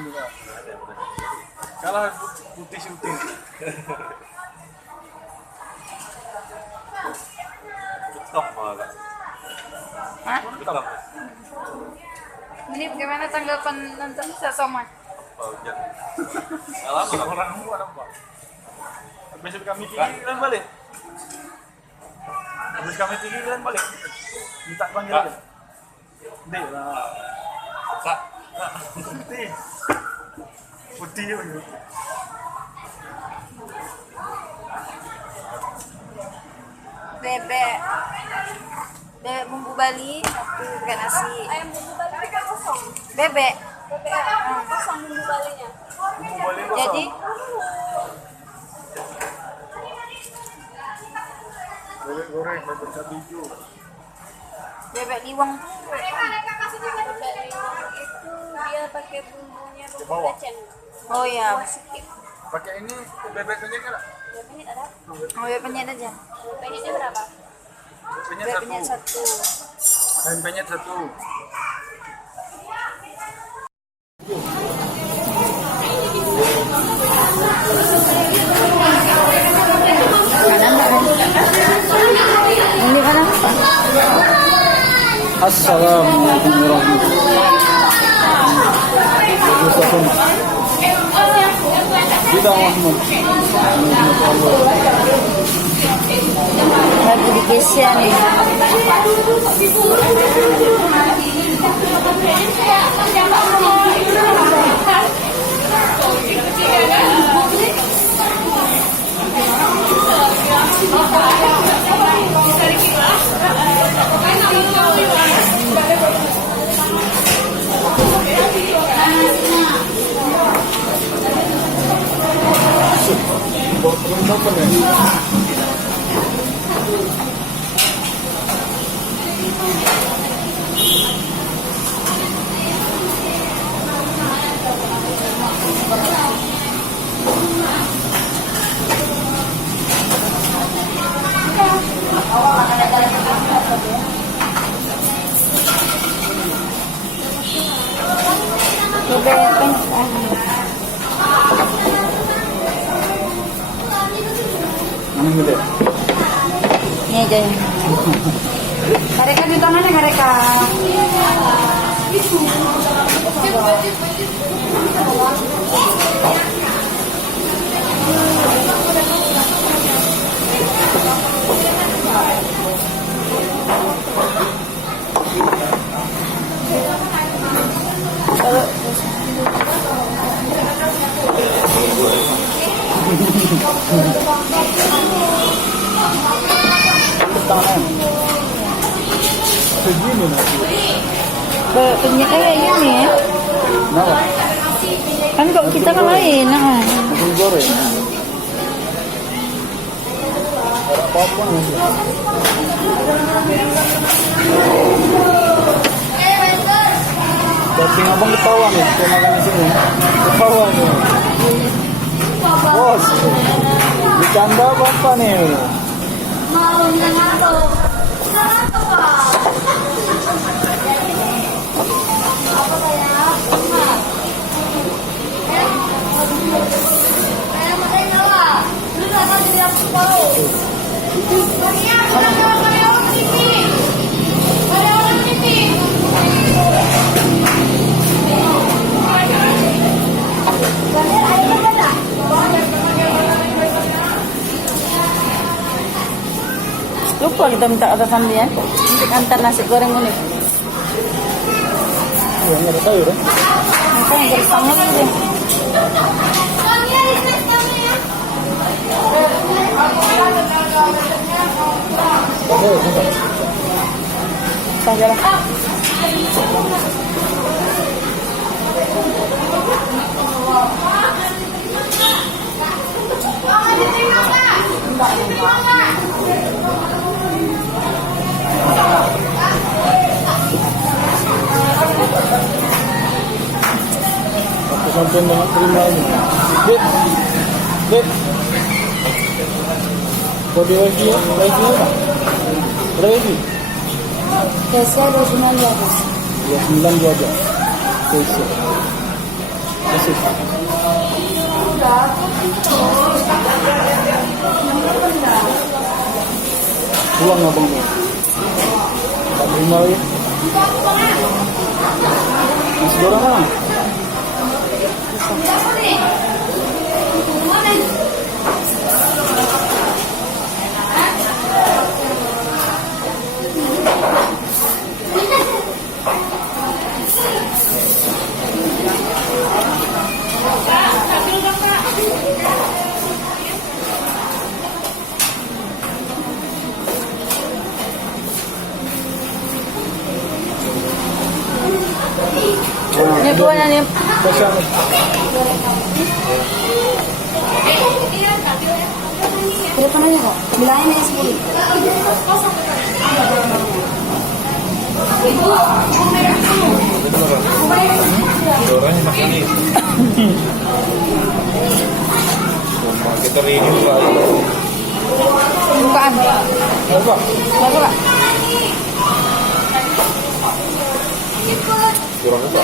juga. Kalah putih syuting. Stop malah. Hah? Stop. Ini bagaimana tanggapan nonton Sasoma? Oh, jangan. Salah Orang buat apa? Besok kami pikiran balik. Habis kami pikiran balik. Minta panggil aja. Dek lah. Kak. Putih. Putih ya. Bebek bumbu Bali satu pakai nasi. Ayam bumbu Bali kan kosong. Bebek. Bebek kosong bumbu Balinya. Bumbu balik kosong. Jadi Bebek goreng, bebek cabai hijau. bebek liwang tuh Bebek liwang itu dia pakai bumbunya bumbu Bawah. kacang. oh ya, Sedikit. Pakai ini bebek penyet kan? Berapa menit ada? oh bebek penyet aja. Penyetnya berapa? Penyet Bebek penyet satu. satu. Ayam penyet satu. Ini kan apa? Assalamualaikum warahmatullahi wabarakatuh. Tidak Mahmud. Lagi di Kesia nih. Bebek penyet. Mana gede? Ini aja yang. Mereka di tangannya mereka. Kalau Tangan. Segini nasi. penyet kayak gini ya. Kenapa? Kan kok kita kan lain. Nah. Bumbu goreng. Apa-apa nasi. Daging abang ketawa nih, saya makan di sini. Ketawa nih. Bos, bercanda apa nih? Mau ngantuk. Ngantuk Pak. Apa kayak? Kayak makan nyawa. Lu enggak tahu jadi apa baru. Maria, ada orang TV. Ada orang TV. Lupa kita minta atasan dia untuk antar nasi goreng unik. Ya, nggak tahu ya. Maka yang bertanggung lagi. Sajalah. Aku sampai nak terima ini. Dek, dek. Kode wifi ya? Wifi apa? Ada wifi? Kesia 29 29 dia aja. Oke. sih. Pulang abang nih. Tak terima lagi. Nasi goreng mana? Ini kuahnya nih. Kosong. Berapa aja kok? Bilangin aja 10. Orangnya makan ini. Cuma kita ini juga. Bukaan. Apa? Masuk Kak. Kurang apa?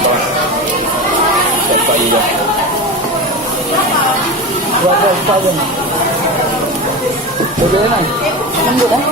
Apa? Siapa iya? Berapa saja? Udah enak. Lembut kan?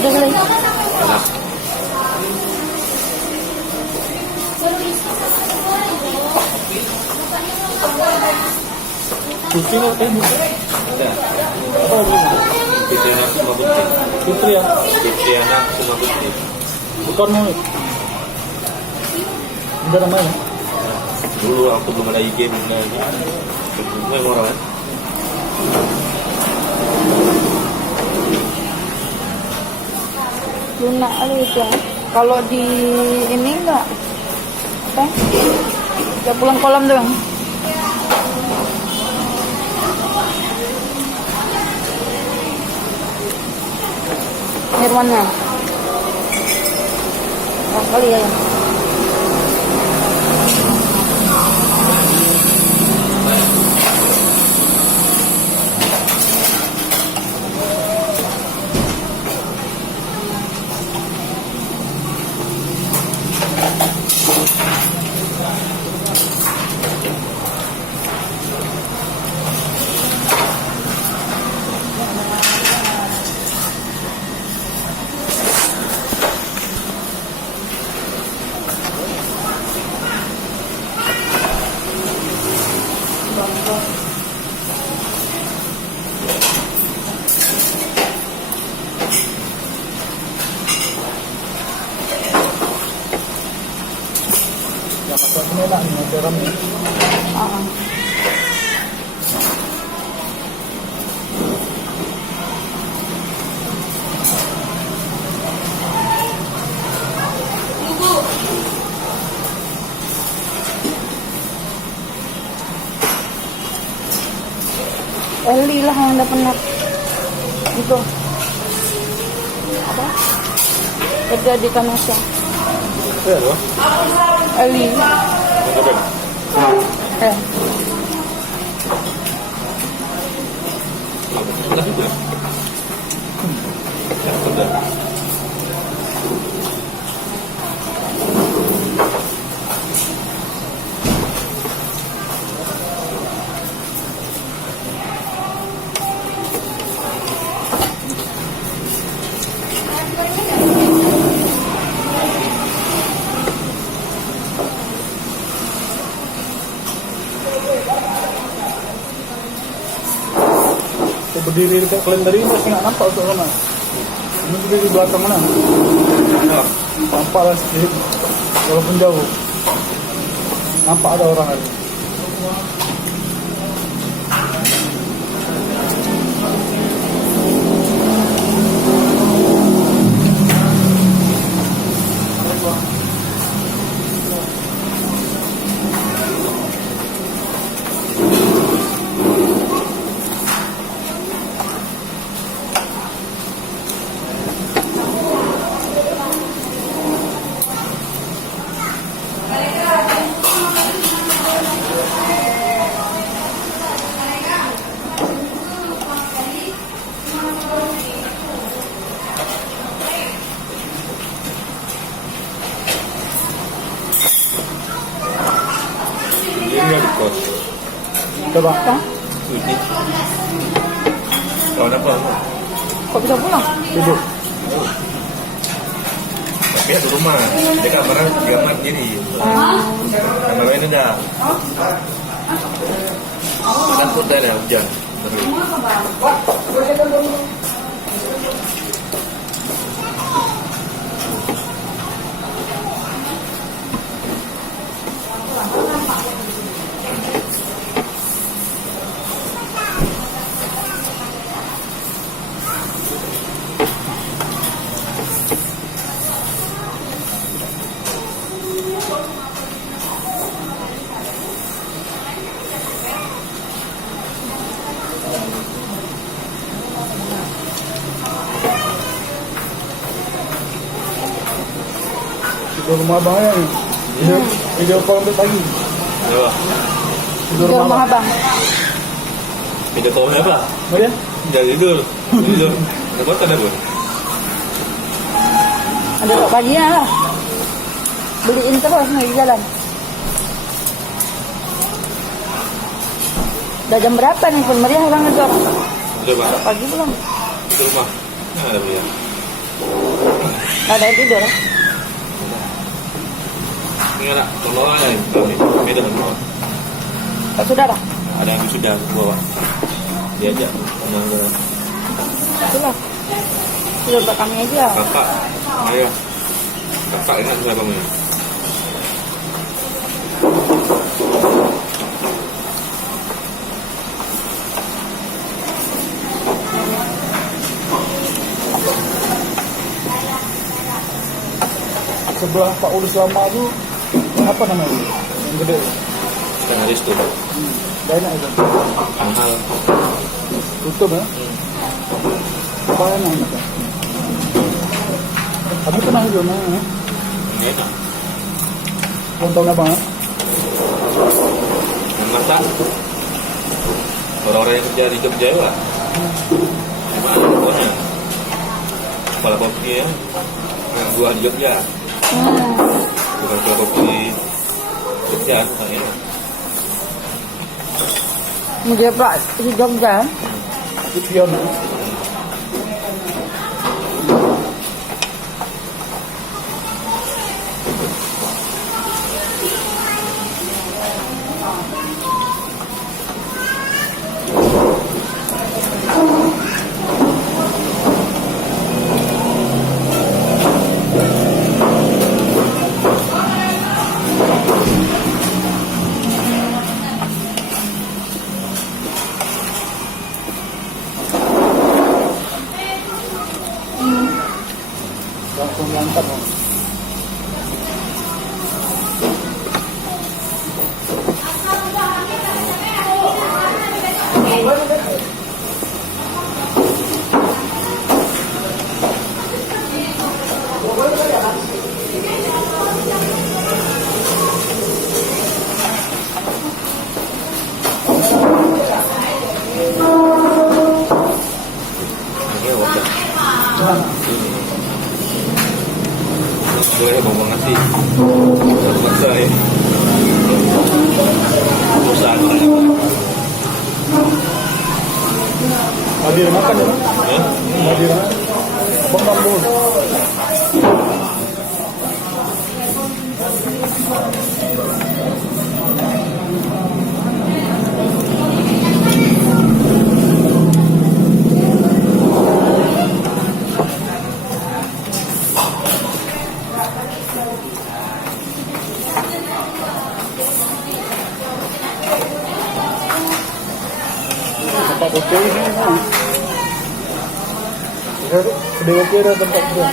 Udah selesai. Kucing apa ini? Ada. Apa belum? Putri anak semua putri. Putri ya? Putri anak semua putri. Bukan mau. Udah namanya? Dulu aku belum ada IG belum ada ini. Gue orang kan. Luna itu ya. Kalau di ini enggak apa? Ya pulang kolam doang. Nirwana. Oh, kali ya. Ya masak ini lah, ini garam ni. Eli lah yang udah pernah itu apa kerja di Kanasa. Ya, loh. Eli eh Sudah juga. Ya, sudah. Saya berdiri dekat kalender ini masih nggak nampak untuk mana. Ini berdiri di belakang mana? Nampak lah sedikit, walaupun jauh. Nampak ada orang hari. Dia nggak di kos. Coba. Apa? Suci. Kawan apa? Kok bisa pulang? Tidur. Tapi di rumah. Dia kamarnya di kamar sendiri. Kamar lain ada. Kan putih ada hujan. Terus. Tidur rumah abangnya nih. Video call sampai pagi. Coba. Tidur Di rumah rumah abang. abang. Video call apa? Oh ya? Jangan tidur. Tidur. Ada kota ada pun. Ada kok paginya lah. Beliin terus nih di jalan. Udah jam berapa nih pun meriah banget tuh. Coba. Pagi belum? Di rumah. Nggak ada ya. Nggak ada yang tidur. Ini anak tolong aja kami. Beda sama. Pak saudara? Ada yang sudah bawa. Diajak. Tenang. Itulah. Tidur Pak kami aja. Kakak. Ayo. Kakak ingat saya bangun. Sebelah Pak Ulus lama itu apa namanya? Yang gede. Setengah itu. Gak enak itu. Mahal. Tutup ya? Apa enak itu? Tapi pernah juga mana? Ini enak. Lontong abang ya? Yang masak. Orang-orang yang kerja di Jogja itu lah. Cuma ada pokoknya. Kepala kopi ya. Yang buah di Jogja. Bukan kepala kopi Jogja. Enak. Dia Pak di Jogja. Itu pion ya? Langsung diangkat bang. Ini wajar. Jangan. Boleh ngomong nasi. Maksa ya. Susah. Hadir makan ya? Ya. Hadir. Bang Bambul. hotel ini Bu. Kedai kopi ada tempat juga.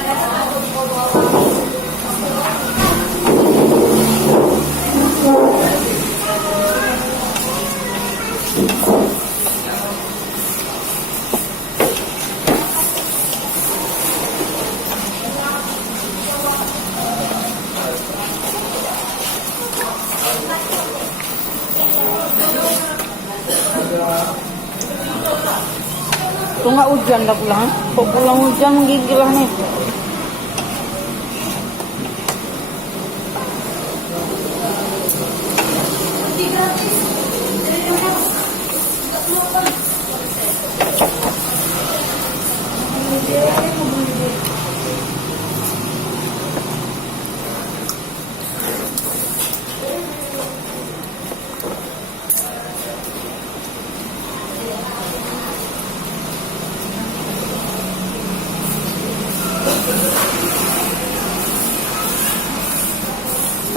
Kok nggak hujan dah pulang? Kok pulang hujan menggigil lah nih.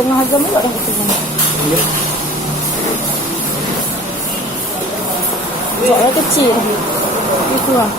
Setengah jam juga dah ketemu. Iya. Soalnya kecil. Itu lah.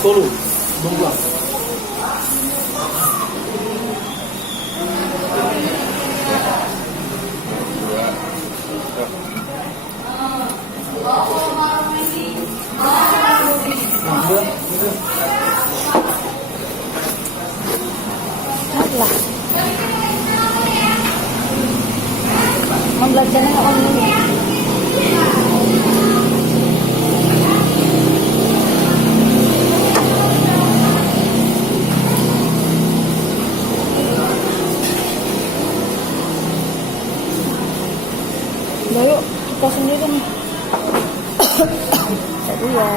Solo, Bungklang. Lah. Mau belajar nggak om ini? Udah yuk, kita sendiri nih. Tadi ya.